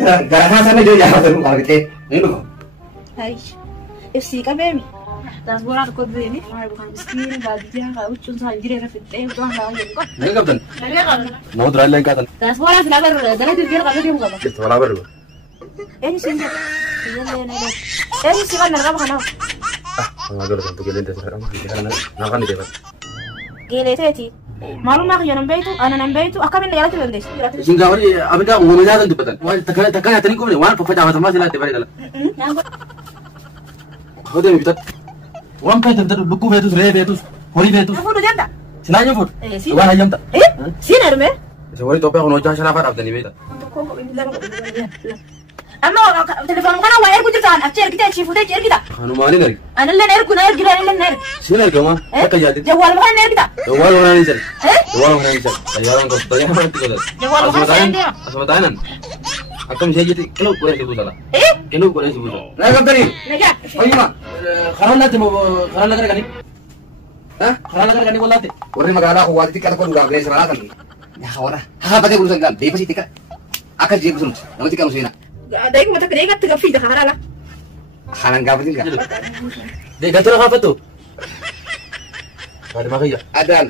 Gara sana dia jahat tu kalau kita ini loh. Hai. Isi kabemi. Das boran ko dini. Ai bukan miskin badia ka ucun sa jire na fitte to hanga yego. Nggak kapten. Nggak. Mau terlalu lain kata. Das boran sila ber dara dir ka dia muka. Kita malah baru. Ini sinja. Ini sih kan neraka kana. Nggak ada tentu gila itu sekarang. Karena nakan dia pak. Gila teti. Malu mak yo nambe itu, ana nambe itu akamin da yalati lende. Singa wani abinda ngono ya tentu patan. Wani takaya tani ko ne wani fa fata mata sila te bari dala. Hode mi bitat. Wan kai tentu luku betus re betus. Hori betus. Aku udah janda. Sinanya fut. Si. Wan ayam ta. Sinar me? Sewari tope ono ja sala fa abdani beta. Amma telepon kana wa ergu jirtan acer kita chifu de cer kita. Hanu mali ngari. Ana len ergu na ergu len ner. Sinar gama. Kata jadi. Jawal ma ner kita. Jawal mana ni sel? Jawal mana ni sel? Jalan kau tanya mana tu kau? Jawal ma dia. Asma tahanan. Akam saya jadi kelo kurang sebut salah. Kelo kurang sebut. Nah kapten ni. Nega. Ayo mak. Karan nanti mau karan lagi kan ni? Hah? Karan lagi kan ni bola tu? Orang magala aku waktu tiket aku udah beli serala kan? Ya kawan. Hah pakai urusan kan? Dia pasti tiket. Akan jadi urusan. Nama tiket musuhnya. Dai kuma taka dai ka tuga fi da harala. Hanan gapa tinggal. Dia gatul apa tu? Ada makanya. Ada.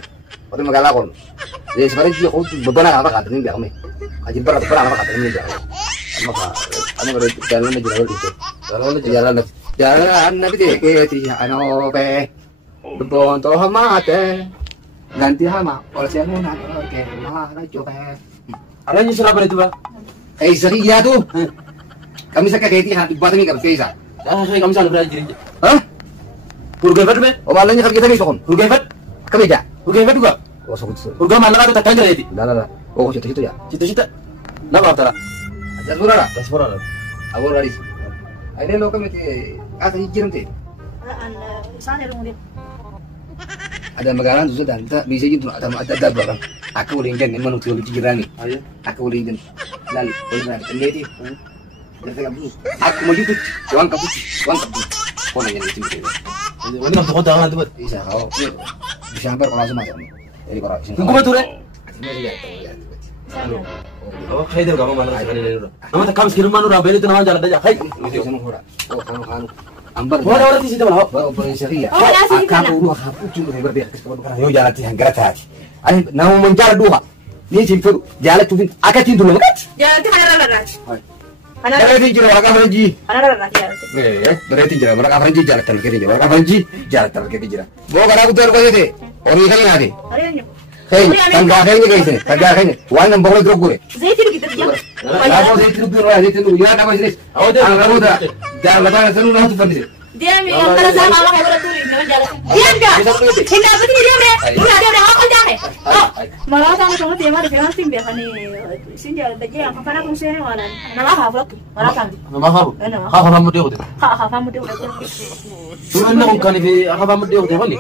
Orang magala kon. Dia sebenarnya dia kau beban apa kata ni biar me. Ajib berat apa kata ni biar. Maka, anu kalau jalan aja jalan itu. Jalan nabi deh ke ano pe. Bon toh mate. Ganti hama. Kalau saya mau nak ke mana coba. Ada nyusul apa itu, Pak? Iya tuh. Kami sakit kayak ini hati buat ini nggak bisa. Saya kami selalu belajar. Hah? Hurufet be? Oh malahnya kan kita nih sokon. Hurufet? Kami aja. Hurufet juga. Oh sokon. Huruf malah ada tak aja itu. Dah. Oh situ ya. Situ. Nama apa tara? Jasmura lah. Jasmura lah. Awal dari. Ada lo kami kata hijau nanti. Sana rumah dia. Ada magalan tu sudah. Kita bisa gitu. Ada barang. Aku boleh ingin mana tu lebih tinggi ni. Aku boleh ingin. Lalu, boleh nak kendeti. Aku mau jemput, uang kapu. Kau nanya ni cuma. Ini nak kau tahu tu. Bisa kau. Bisa hampir kalau semua macam ni. Jadi kalau. Tunggu betul eh. Oh, saya dah kamu mana sekali ni. Nama tak kamu sekian mana orang beli tu nama jalan dah. Hai. Itu semua orang. Oh, kamu. Ambar. Orang di situ malah. Orang Syria. Kamu kapu cuma berbiak. Yo jalan tiang gerak. Ay, nama menjar dua. Ni simple. Jalan tu akan cintu lama kan? Jalan tu mana rara? Berarti jira orang Afranji. Rara jalan. Berarti jira orang Afranji jalan terkiri jira. Orang Afranji jalan terkiri jira. Bawa kalau aku terus kau itu, orang ini ada. Hei, tangga kayaknya kayak ini, tangga kayaknya. Wah, nampak lagi teruk gue. Zaitin kita jalan. Apa zaitin tu? Zaitin tu. Ya, apa sih? Kamu dah jalan lepas senu nak tu pandai. Dia ni antara sama Allah yang berturi dengan jalan. Dia enggak. Hindi apa sih dia bre? Dia apa jalan? Malah sama sama dia mah dibilang sih biasa ni. Sini jalan aja. Apa nak kongsi ni mana? Nama apa pula? Mana kami? Nama apa? Apa kamu dia udah? Kamu dia udah. Tuhan nak kau ni apa kamu dia udah ni?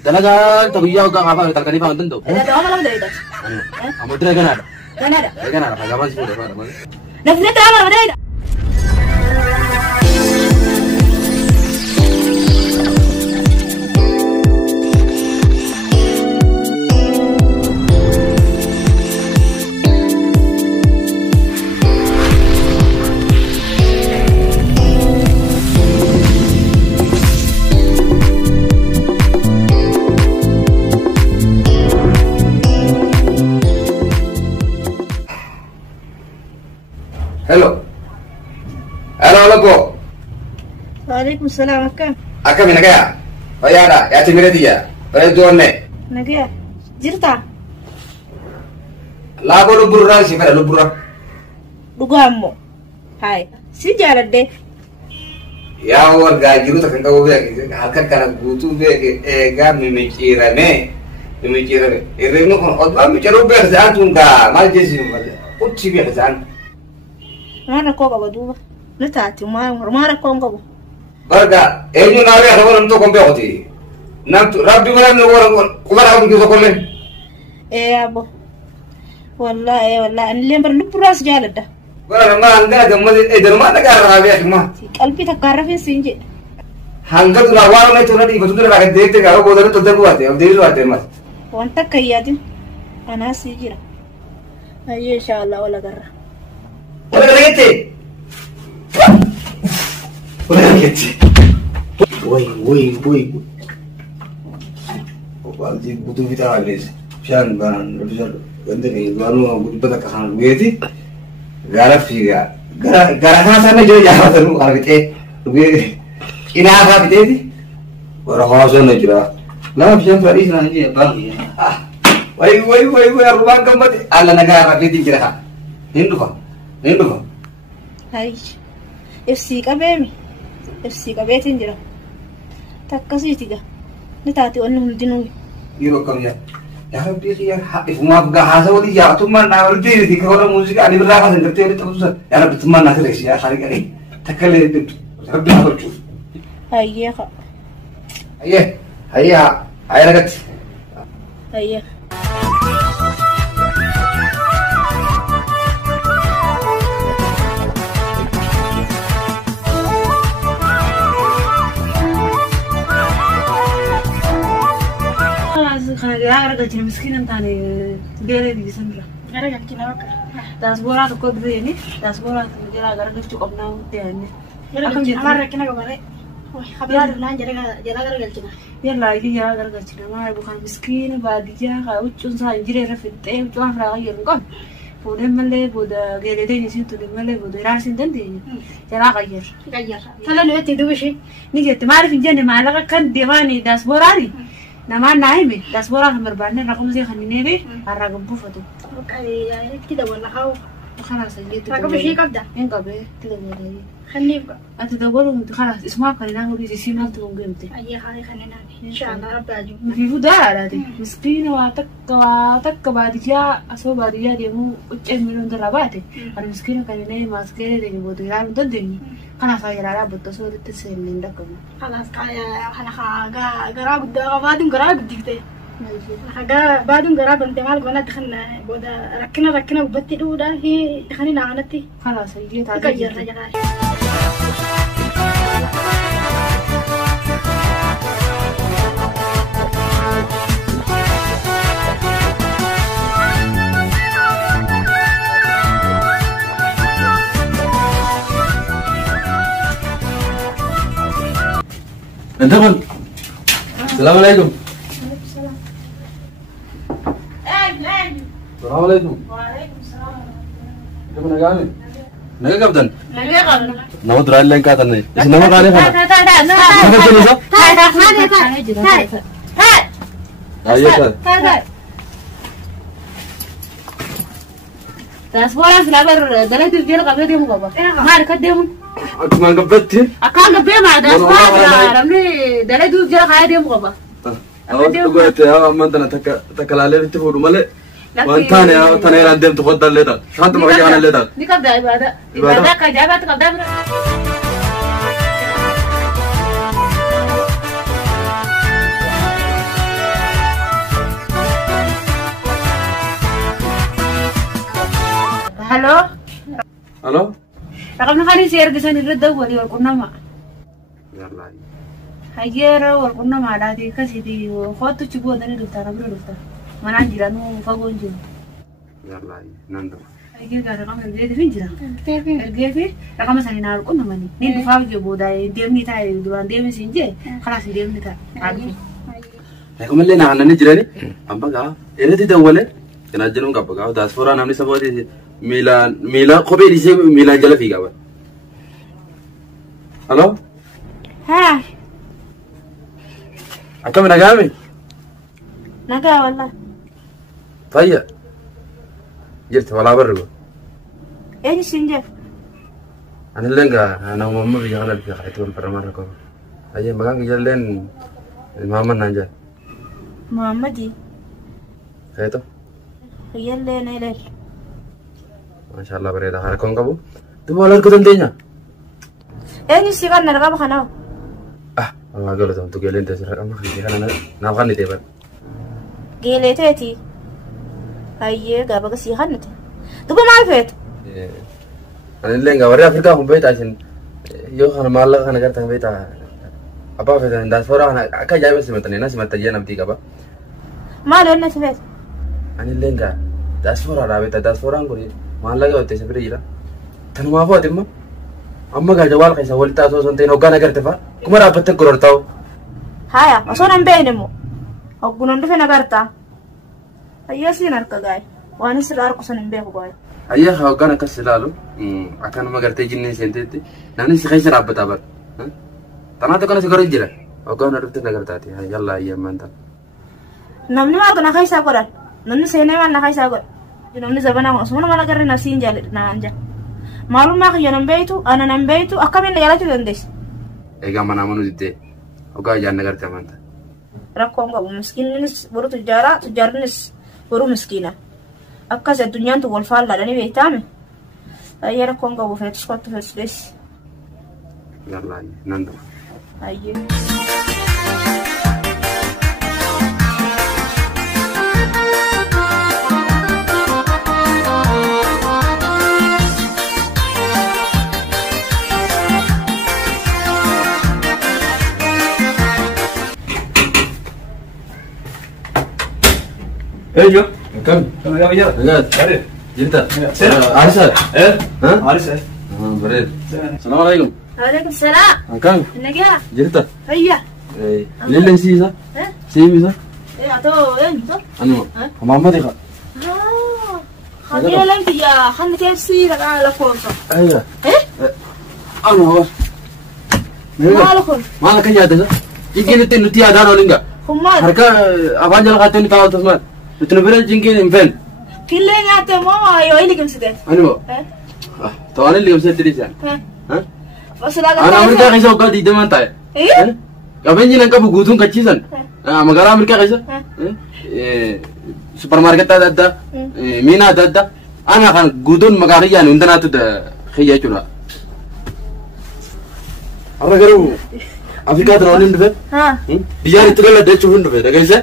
Dalaga tapi ya kau apa kita kali faham tentu. Ada apa malam dari dah? Kamu tidak kenal? Kenal. Kenal. Apa sih sudah? Nak kita apa malam dari dah? Halo po. Waalaikumsalam akka. Akka mina kaya? Bayada, ya timire dia. Pada tuanne. Nagia. Jirta. Labo lubura si pada lubura. Dugammo. Hai. Si jalan deh. Ya warga jiru takkan kau biar akan karena butuh biar kami mikirane. Mikirane. Ini kan orang mikir biar jantung dah. Macam sih macam. Uci biar jantung. Mana kau kau dua? Letati, mana kau kau? Warga, ini nabi ada orang tu kau biar Nanti Rabbi mana orang orang kita sekolah. Abo. Wallah, ini perlu peras jalan dah. Orang mana anda jaman mana cara Rabbi semua? Kalpi tak karafin sinje. Hangga tu lawan itu nanti ikut tu lagi dek kalau kau dah tu buat ya, dia buat mas. Wantak kaya tu, anak sih kira. Ayo insyaallah wala garra. رجعتي رجعتي وي وي وي وبعدين بدو في تعاليز شان بان رجال عندك يزوانو بدو بدك خان ويتي غرف فيها غرفنا سنة جو جاوا تنو عرفتي وي إنا أبغى بتيجي ورخاصة نجرا لا بشان فريس نانجي باقي وي وي وي وي أربعة كم بتي على نجار رفيتي جرا هندوفا هاي إفسي كبيمي إفسي كبيتين جرا تكسي تيجا نتاتي وأنهم دينوي يروح كم يا ربي يا حقي فما بقى حاسة ودي يا ثم أنا ولدي دي كورة موسيقى أنا بالراحة سنتي اللي تقصد يا رب تمنى تريش يا خالق علي تكلم ربي هذا تشوف هيا خا هيا رجعت هيا خلاص خنا رجعت مسكين أنت على ديري دي سنرا رجعت كنا وقت داسبورات كود بيني داسبورات جرا رجعت تقبلنا وتاني أكمل أمر كنا كبره خبيار لان جرا رجعت كنا يلا يجي جرا رجعت كنا ما يبغى خان مسكين بعديها وجون سان جري رفيت وجون فرا يرقون بودن ملء بودا غيرتين يسنتو ملء بودا راسين دندي جرا غير تلا نوتي دوشي نيجي تمارف جنة معلقة كان ديواني داسبوراري نما نايمي داسبورا مربانة رقم زي خنيني الرقم بوفتو كده ولا هاو خلاص جيت رقم شيء قبضة إن قبل كده ولا خليه بقى أنت تقولوا خلاص اسمع خلينا نقول يجي سينال تونجمتي أيه خلينا إن شاء الله رب أجو في فدا هذا مسكين واتك بعديها أسوأ بعديها ديمو وجه منون دراباتي المسكين كلنا ماسكين دي بودي رام تدني خلاص غير على بتصور تسلين لكم خلاص أنا قراب بعدين قراب ديكتي حاجة بعدين قراب أنت مالك وأنا دخلنا بودا ركنا وبتي دودا هي دخلنا عنتي خلاص يجي تغير انتقل السلام عليكم السلام عليكم وعليكم السلام كيف نقامي؟ نقا قبضن نقا قبضن نمو درا لين كاتني ايش نمو قاني فانا داسبورا في العبر بلد الجيل قبل ديمو بابا ما ركديمو ما قبضتي أكان قبل ما داسبورا رملي بلد الجيل قاعد ديمو بابا قلت يا ما انت تكلالي بتفور ملء وانت انا تاني راندم تفضل لي ده شانت ما جانا لي ده دي قبل عبادة كجابات قبل هلو الو رقمنا خلي سير قسن الرد ولي ورقنا ما يلا هيجرا ورقنا ما دادي كسيدي وخوتو تشبو دني دفتر ابرو دفتر ما نجي لانه فوقونجو يلا نندو هيجرا رقم البيت فين جرا الجيفي رقم سنين ورقنا ماني نين دفاع جبو داي ديمني تاي دوان ديمن سينجي خلاص ديمني تا عارفين لكم اللي نحن نجري ام بقى ايه تدوله تنجلون قبقا داسبورا نامني سبوتي ميلا قبي دي سي ميلا جلا في قبل الو ها أكمل نقامي نقا والله طيب جرت ولا برغو ايش سنجف أنا لينغا أنا وماما بيجانا في خيطون برمان ركوب أيه مكان كجلين ماما نانجا محمدي خيطو يلا نيلل ما شاء الله بريدا هاركون كابو تبغى لك تنتينا ايش سيبان نرغب خناو ما قالوا تم تقولين تسرق أما خلي أنا نافعني تبى قيلتي هاي قابك سيخنت تبغى ما عرفت أنا اللي قاوري أفريقيا هم بيت عشان يو خنا مالك خنا قرت بيت أبا في الناس فورا أنا أكاد بس متني ناس متجينا بدي أبا ما له الناس فيت أنا اللي قا داس فورا رابط داس فورا نقولي مالك أو تسافر يلا Tanuma fa'aati immoo amma gaa jawaal keessa walitti haasoo osoo hin ta'in hoggaan agarte fa'a kuma dhaabbattee gorortaa'u. Haya, osoo nan beekne immoo hoggunan dhufe nagartaa. Ayyaa siin harka gaa'e waan isirraa harku sun hin beeku gaa'e. Ayyaa hoggaan akkas ilaalu akkanuma gartee jinnee seenteetti naanni si keessa dhaabbataa bara. Tanaatu kana si gara jira hoggaan dhufte nagartaati yalla ayyaammaan ta'a. Namni maal kana keessaa godhan namni seenee waan na keessaa godhan namni zabanaa kun osoo nama nagarre na siin jaalladha naan jaa. Maalummaa kiyya nan beeytu ana nan beeytu akkamiin na jaalachuu dandeessi. Egaa mana amanuu diddee hoggaa ayyaan nagartee amantaa. Rakkoon qabu miskiinnis boru tujjaaraa tujjaarris boru miskiina. Akkas addunyaan tun wal faallaadhanii beektaame. Ayyee rakkoon qabu feetus kottu feetus deessi. Yallaa nan dura. Ayyee. Yo, kan? Ya, ya. Lihat. Ada. Cerita. Arisa. Hah? Arisa. Beres. Assalamualaikum. Waalaikumsalam. Kang. Nagaa. Cerita. Iya. Lele sih sa? Sih bisa? Atau itu? Anu. Mama deh kak. Kami lang dia, kami tesi la forza. Iya. Anu apa? Mana kaya ada sa? Jingkin itu tiada ada enggak? Harga abang jalan kata ni tahu tu semua. Itu beres jingkin infan. Kilenya temo ayo ini kimside. Anu. Tahu ni lihat saya tadi sah. Masalah Anak Amerika kisah kau di depan tay. Kapan jinak kau gudung kecisan? Magara Amerika kisah? Supermarket ada, mina ada. Anak kan gudung magarian undan atu dah kaya cuna. Apa keru? Afrika terlalu ni biar itu kalau ada cuman tu dah kisah?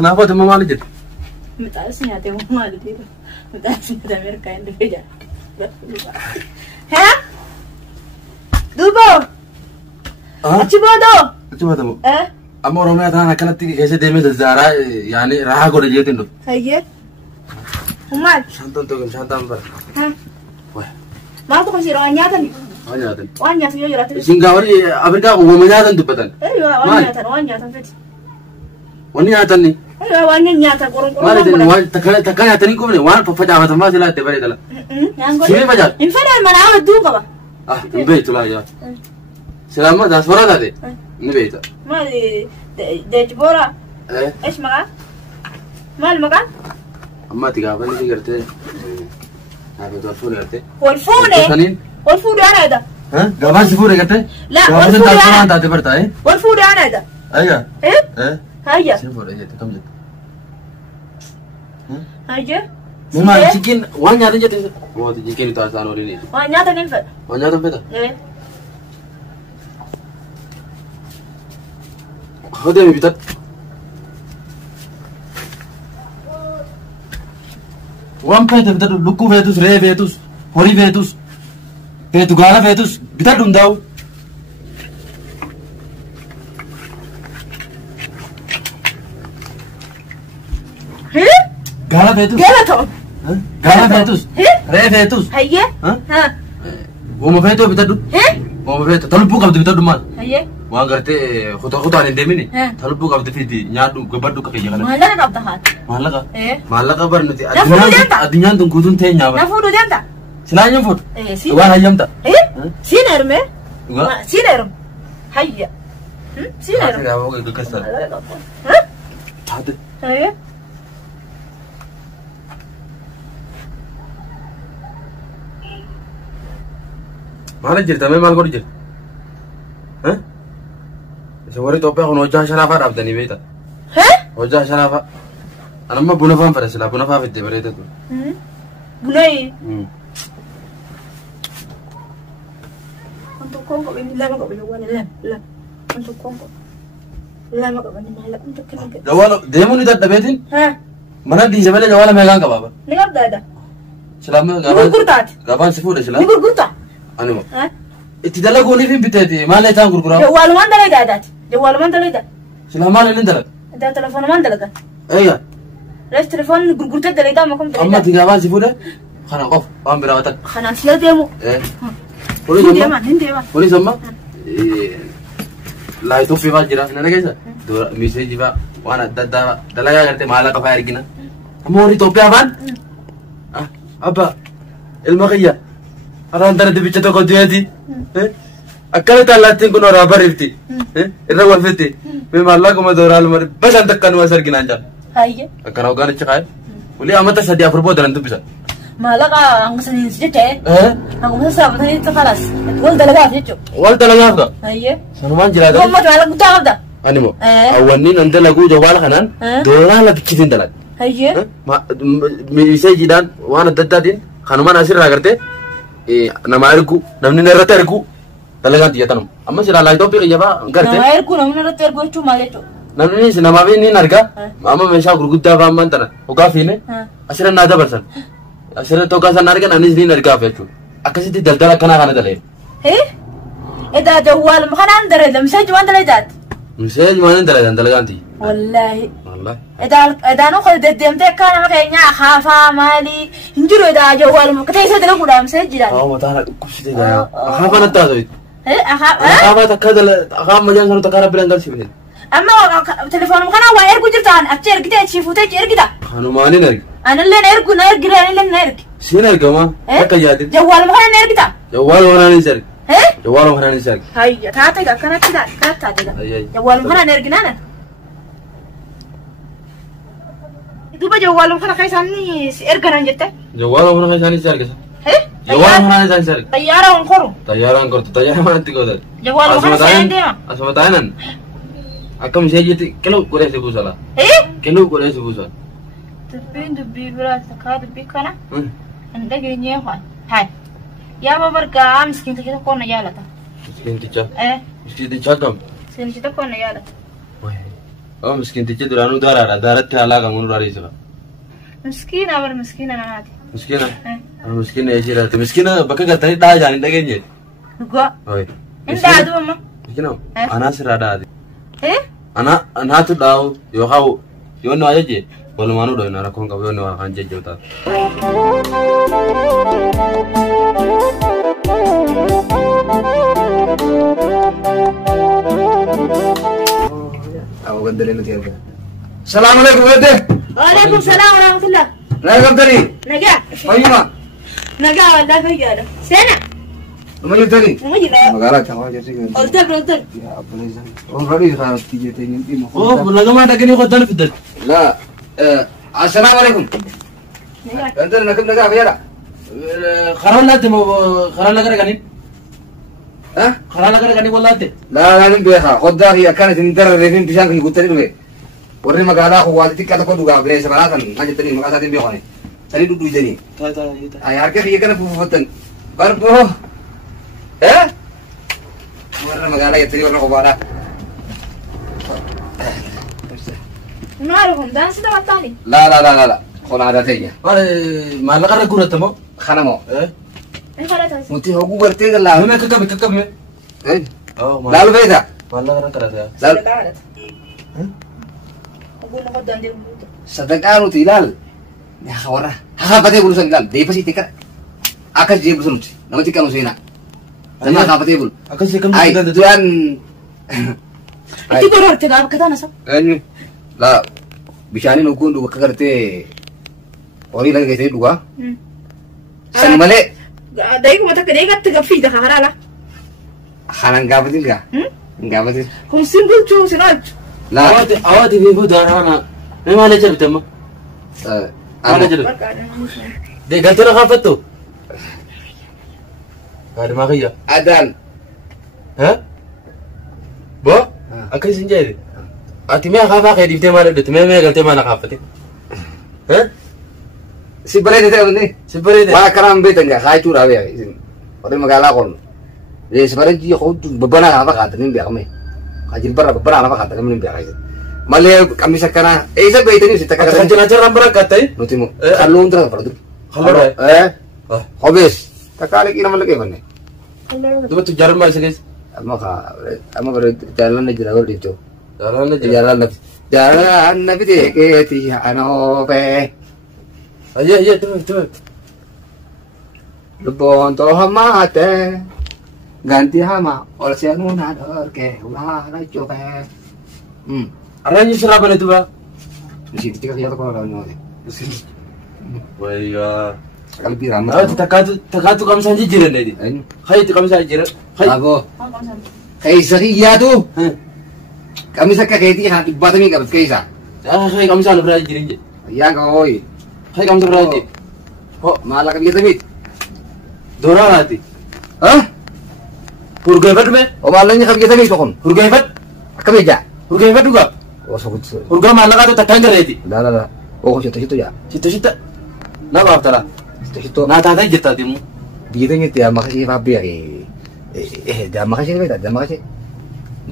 Kenapa tu mama aja? Minta sih ada mama aja. Minta sih ada Amerika yang berbeda. Hah? Dubo. Achibodo. Achibodo. Amma Oromiyaa ta'an akkanatti keessa deemee zazzaaraa yaani rahaa godha jeetiin dhufu. Hayyee. Maal? Shantaan bara. Maaltu kun siira waan nyaatani? Waan nyaatan. Waan nyaatan yoo jiraatan. Isin gaawari Afrikaa uumama nyaatan dubbatan. Waan nyaatan fiti. Wanni nyaatan ni? Waan nyaatan qoronqoroo. Maal jedhani waan takka nyaatanii qubne waan facaafatan maa silaa itti bareedala. Simii facaaf. Hin fedhan manaa hedduu qaba. Hin beektu laa yaa. Silaa diaspora taate ni beekta. Maal Dejbora? Eesh maqaan? Maal maqaan? Amma ati gaafa inni gartee dhaabatu wal fuudhe gartee. Wal fuudhe? Wal fuudhe ana edda. Gaafaan si fuudhe gartee? Laa wal fuudhe ana. Taate bartaa wal fuudhe ana edda. Ayya. Hayya. Si fuudhe jette kam jette. Hayya. Maal chicken waan nyaatan jette? Mooti chicken itu asaan waliin. Waan nyaatan hin fedha. Waan nyaatan fedha? Hode mi bitat. Waan feete bitadhu lukkuu feetus re'ee feetus horii feetus feetu gaala feetus bitadhu hundaa'u. Gaala feetus. Gaala ta'u. Gaala feetus. Re'ee feetus. Hayyee. Wooma feetoo bitadhu. Wooma feetoo tolubbuu qabdu bitadhu maal? Hayyee. Waan gartee kutaan hin deemini tolubbuu qabdu fidi nyaadhu gabbadhu akka kiyya kana. Maallaqa qabda haati. Maallaqa? Maallaqa bar nuti addunyaan tun guutuun ta'e nyaaba. Na fuudhu deemta? Silaa hin fuudhu. Waan hayyamta. Siin heerume? Siin heerum. Hayya. Siin heerum. Gaafa oga gaggasta. Taate. Hayya. Maal jirta mee maal godhu jirta? Isin warri Itoophiyaa kun hojjaa sharaafaa dhaabdanii beekta. Hojjaa sharaafaa. Anamma buna faan fedha silaa buna faa fiddee bareedatu. Bunai. Untuk kongko ini lama kok punya warna lam. Untuk kongko. Lama kok punya malam untuk kena. Jawala deemu ni dadhabeetin? Mana diise malee jawala meeqaan qabaaba? Ni qabda ada. Silaa gabaan si fuudhe silaa? Ni gurgurtaa. Anuma. Itti dalaguuniif hin biteeti maal isaan gurguraa? Jawwalumaan dalagaa adaati. Jawwalumaan dalagaa. Silaa maal inni dalaga? Ada telefonumaan dalagaa. Eeyya. Rees telefoon gurgurtee dalagaa makum dalagaa. Amma ati gabaan si fuudhe? خنا قف قام براوتك خلاص يا ديمو هندي ما ولي سما لا يتوفي فاجرة هنا نجيسا دور ميسي جبا وانا دلائي أغرتي مالا كفاير جنا أموري توبيا فان أبا المغيّة أران ترى تبي تجتو كودياتي أكلت اللاتين كنا رابريفتي إذا وافيتي بمالا كم دورال مر بس أنت كانوا أسر جنا جال هاي أكنا وكان تشكاي ولي أمتى سديا فربو دلنا تبيسا مالا كا أنغسني سجته أنغسني سامتني تخلص تقول دلقا فيتشو وال دلقا فيك هاي سنوان جلاد كم مالا كنت أقدر أنيمو أولين أنت لقوا جوال خنان دورال بتشيفين دلق هاي ما ميسي جدان وانا ددادين خانومان أسير راغرتي nama ergu namni nerrate ergu dalagan dia tanam amma sira lai topi jaba garte nama ergu namni nerrate ergu cuma leto namni si nama bini narga amma mesha gurgudda faamman tana uga fine asira nada barsan asira to kasan narga nanis ni narga fechu akasiti daldala kana dalay eda jawal makana ndare lamsaj wan daladat مساج ما ندري عند دلقانتي والله والله إذا نأخذ دمت كان مكينيا خافا مالي نجرو إذا جوال مكتئس هذا كله مساج جدا ما تعرف كوش تيجا أخاف أنا تازويد أخاف تكذل أخاف مجال سنو تكارب بلندر شيء أما تلفون مكان هو إيركو جرتان أبتر كده تشوفه تيجي إيركده أنا ما أني نرج أنا اللي نيركو أنا اللي نيرك سين نرج ما تكياتي جوال مكان نيركده جوال وانا نيرك جوال وانا نيرك هاي كاتك كنا كده كاتك جوال مكان نيركنا أنا دوبا جوال مكان كيساني إيركنا جته جوال وانا كيساني سيرك جوال وانا كيساني سيرك طيارة ونخرو طيارة ما أنت كذا جوال مكان سينديما أسمع تاينن أكم سيجيتي كلو كوري سبوسلا كلو كوري سبوسلا دبي برا تكاد دبي كنا عندك رجيم خان هاي يا بابا كام مسكين تجي تكون نجالة مسكين تيجا مسكين تيجا كم مسكين تجي تكون نجالة مسكين تيجا درانو دارت تلا كمون راريسا مسكين أمر مسكين أنا هادي مسكينة أنا مسكينة إيش رأيت مسكينة بكرة قتني تاج جاني دقيقة قا أنت عدو أما مسكينة أنا سرادة هذه أنا تداو يوهاو يونو أجي ولا ما نودو ينارا كون كابو يونو أخان جي جوتا أو قدرين تيرك السلام عليكم ولده وعليكم السلام ورحمة الله لا قدري نجا أيوة نجا ولا فيجاله سنة ما جبتني ما جينا ما قالك ما جبتني قلت يا أبو ليزن أوراني خلاص تيجي تيجي أوه لا ما تكني قدر في الدل لا السلام عليكم أنت نكمل نجا بيلا خرال لا تمو خرال لا كرجاني ها خرال لا كرجاني ولا تي لا نبيها خدها هي كانت ندر ريفين بيشان كي قلت لي ورني ما قالها هو والدتك كذا كذا قال بريس بلاتن ما جبتني ما قصدي بيخوني تري دو جاني أيار كيف هي كنا فوفتن بربو ها ورني ما قالها يتري ورني خبارة نعرفهم ده نسيت مطاني لا خنا هذا تيجي ما لا كرجا كورة تمو خنمو إيه خلاص متي هو قرتي قال لا هم كم إيه أوه لا بيدا ما لا كرجا لا أقول نقد عندي صدقانو تيلال يا خورا ها بدي بقول سنجال دي بس يتكر أكش جيب سنوت نما تكانو سينا أنا ها بدي بقول أكش كم أي دوان أنت برا تجاب كذا نسا أني لا بيشاني نكون دو كرتي أوري لagi كده دوا سنمالي دايك ما تكدي قد تقفي ده خهرا لا خانن قابدين كا قابدين هم سيمبل شو سنوات لا أوادي في بودار أنا ما لا جربت ما أنا جربت ده قلت له خافتو هذا ما غير أدان ها بو أكيد سنجاري أتمنى خافة خير يفتح ماله أتمنى قلت ما أنا خافتي ها سيبريد ده بني سيبريد ما كلام بيتنا خاي تورا بيا وري مقالا قول ليه سيبريد جي خود ببنا خافة خاطرين بيعمي خاجل برا ببنا خافة خاطرين من بيعايز مالي كم سكنا إيه سب بيتني سيتكلم خنجر نجار رامبرا كاتاي نتيمو خلون ترى برضو خلون خبيز تكالي كنا ملك بني دوبا تجارب ما يسكت أما برد جالنا نجرا ولد جو جالنا نبي ديكتي أنا هو به أيه تمام Lubon to hamate. Ganti hama ol senuna dorke wala coba. Arrangi serapa itu ba? Mesti kita lihat kalau orang ini. Wah, Kalau biram. ah takatu kamu saja jiran ini. Hai itu kamu saja jiran. Hai. Aku. Kayak iya tuh. Kami sakit kayak ini hati batangnya kayak kaisa. Ah, hai kamu saja berada jiran. Iya kau. Hai kamu berada. Oh, malah kan kita mit. Dora nanti. Hah? Hurga hebat me? Oh, malahnya kan kita mit kon. Hurga hebat? Kemeja. Hurga hebat juga? Oh, sebut. Hurga malah kau tak kangen itu. Dah. Oh, situ ya. Situ. Nah, apa tara? Situ. Nah, tadi kita timu. Dia ya makasih Fabi ya. Dah makasih beta, dah makasih.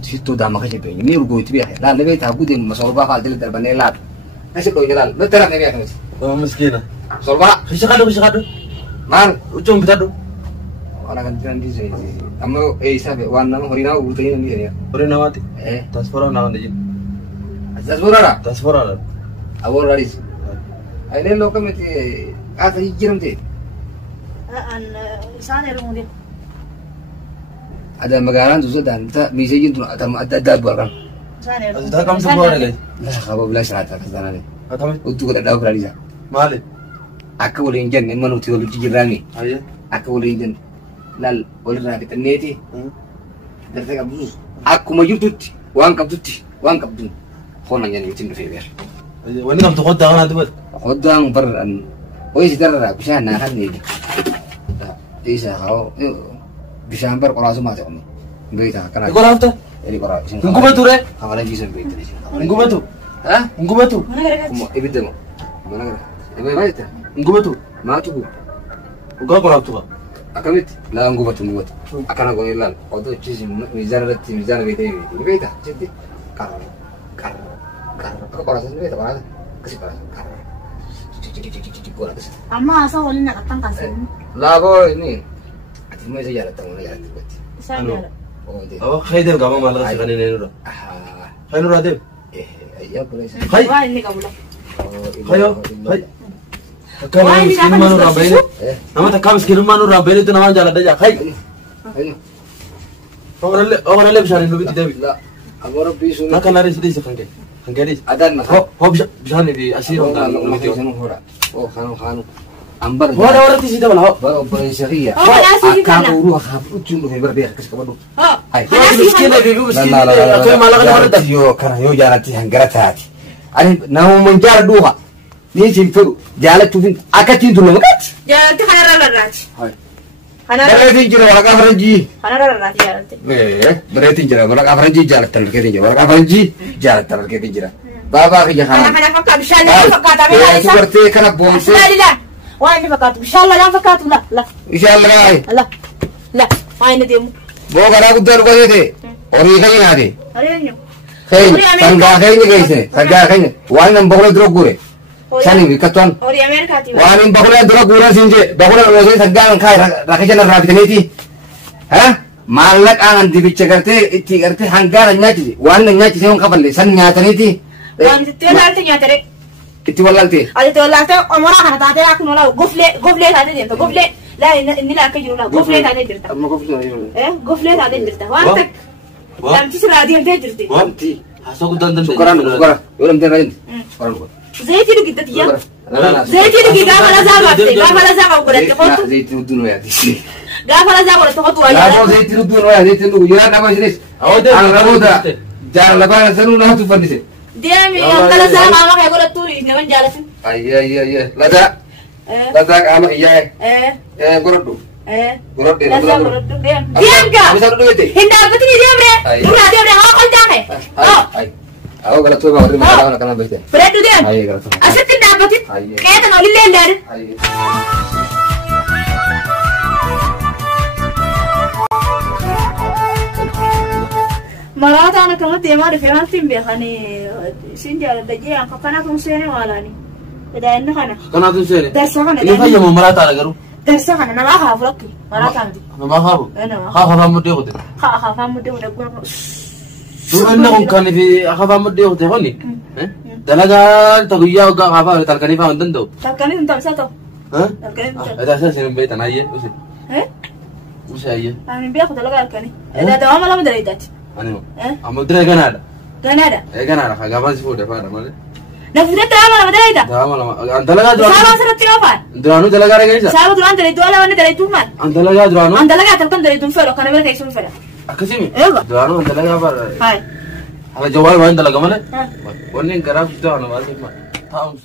Situ dah makasih be. Ini urgo itu ya. Lah lebih tahu dia masorba kal dil terbanelat. Nasib lo jalan. Lo terang ya kan. Oh, miskin. Sorba. Bisa kado. Man, Ujung kita tuh. orang kan di sini. Kamu sabe warna horina urutnya ini ya. Udah nawati. Transpora nawan aja. Asas borara. Transpora. Awal raris. Ini lo kami ti kata hijram ti. Sana rumah Ada magaran tu sudah kita bisa jin tu ada buat kan. sana. Ada kamu semua orang guys. Lah kau belas rata ke sana ni. Kamu Untuk kita tahu berani sah. mahal. Aku boleh injen ni mana tu boleh jiran ni. Ayo. Aku boleh injen. Lal boleh nak kita neti. Dari saya kabus. Aku maju tuti. Wang kabut. Kau nanya ni macam tu fair. Wani kamu tuh kota mana tuh buat? Hodang beran. Oh isi darah bisa nahan ni. Bisa kau bisa hampir kalau semua tu ni. Berita kerana. Kau apa tuh? Ini korang. Tunggu batu re. Kamu lagi sen berita ni. Tunggu batu. Hah? Tunggu batu. Mana kira-kira? Kamu ibu demo. Mana kira? Ibu berita. Tunggu batu. Mau tu. Kau apa tuh? Akan itu. Lah anggu batu. Akan aku hilang. Kau tu cici mizan berita ini. Berita. Jadi kar. Kau korang sen berita korang. Kasih korang. Kar. Cici korang kasih. Amma asal wali nak datang kasih. Lah kau ini. Ati mau saya jalan tengok jalan tu. Sana. Oh dia. Oh, khay deh kamu malah sekarang ini nura. Khay nura deh. Iya boleh. Khay. Wah ini kamu lah. Khayo. Khay. Kalau miskin mana ramai? Nama tak kau miskin mana ramai itu nama jalan aja. Khay. Ayo. Orang le bisa nih lebih tidak. Lah. Agora piso. Nak kan hari sedih sekarang. Hanggaris. Adan mas. Oh bisa nih di asir orang Kalau lebih. sana hora. Oh kanu. Ambar. Wah orang di sini malah. Baru bersihia. Oh mana sih Akan sana? uru aku cuma berbiar ke sekolah. Oh. Hai. Mana sih Miskin sana? deh, miskin deh. Aku malah kan orang dah. Yo karena yo jalan ti hanggara tadi. Ani namu menjar dua. Ni simpu jalan tu akatin tu lekat. Jalan tu kana rarat. Hai. Kana Berarti jira wala kafaranji. rarat jalan tu. Berarti jira wala kafaranji jalan terkait jira. Wala kafaranji jalan terkait jira. Baba ke jalan. Kana fakkat inshallah fakkat tapi Ya, ada. seperti kana bonus. Bismillah. Wah ini fakkat inshallah la fakkat la. Insyaallah. La. Wah ini dia. Bo kana aku dar ko de. Ori kaya na de. Ada ni. Hey, tangga kayaknya guys nih. Tangga kayaknya. Wanam bakula dro gure. Sani bikatuan. Ori Amerika ti. Wanam bakula dro gure sinje. Bakula rosi tangga kai rakajana rabitneti. Hah? Malak angan dibicagarte iti garte hanggaran nyati. Wanam nyati seon kapalle san nyataniti. Wah itu telar tu nyata. Iti walalti. Ada tu lah tu orang kana tadi aku nolah gofle tadi dia tu gofle. Lah ini lah kerja nolah gofle tadi dia. Amma ko fino yo. Gofle tadi dia. Wah tak. Dan tu sudah dia dia. Wah. Asal aku dandan. Sukaran. Yo lam terain. Sukaran ko. Zait itu kita dia. Zait itu kita malah sama berat tu. Zait itu dulu ya. Gak malah sama berat tu aja. Lah zait itu dulu ya. Zait itu ya nama jenis. Ang ramuda. Jangan lepas sanu nah tu pandise. Dia yang malah sama kayak berat tu ini kan jalan. Iya. Lada ama iya. Gorodu. Gorodu. Lasa berat tu dia. Diam ka? Bisa dulu itu. Hendak betul dia bre. Udah dia bre awak jangan. Oh. Aku kalau tu bawa terima kasih nak baca. Berat tu dia. Ayo kalau tu. Asal tidak betul. Kayak tak boleh lendar. Ayo. Marata anak kamu tema di film tim biasa ni. Sinjal ada je yang kakak nak konsepnya wala ni. Ada enda kana. Kana tuh sih. Dasar kana. Ini apa yang mau merata lagi ru? Dasar kana nama kau lagi. Marata nanti. Nama kau? Nama. Kau kamu dia kau. Kau kamu dia udah gua. Dulu nak kan ini kau kamu dia kau ni. Dalaga tahu ya kau apa talkan ini faham tentu. Talkan ini tentang satu. ها؟ الكلام بجد. هذا أساس من بيت أنا أيه وش هي؟ أنا بياخد لقى الكلام إذا دوام ولا مدريدات أنا أما دري كندا كندا كندا خا سفودة فانا مالي نفذت دوام ولا مدريدات دوام أنت لقى درانو سامع سرت يوفان درانو دلقا رجيسا سامع دران دريد ولا وانا دريد تومان أنت لقى درانو أنت لقى تلقن دريد فلو كان بيرك يسوي فلو أكسيمي أيوة درانو أنت لقى بار هاي هذا جوال ما أنت لقى ماله ونين كراب درانو ما تسمع تامس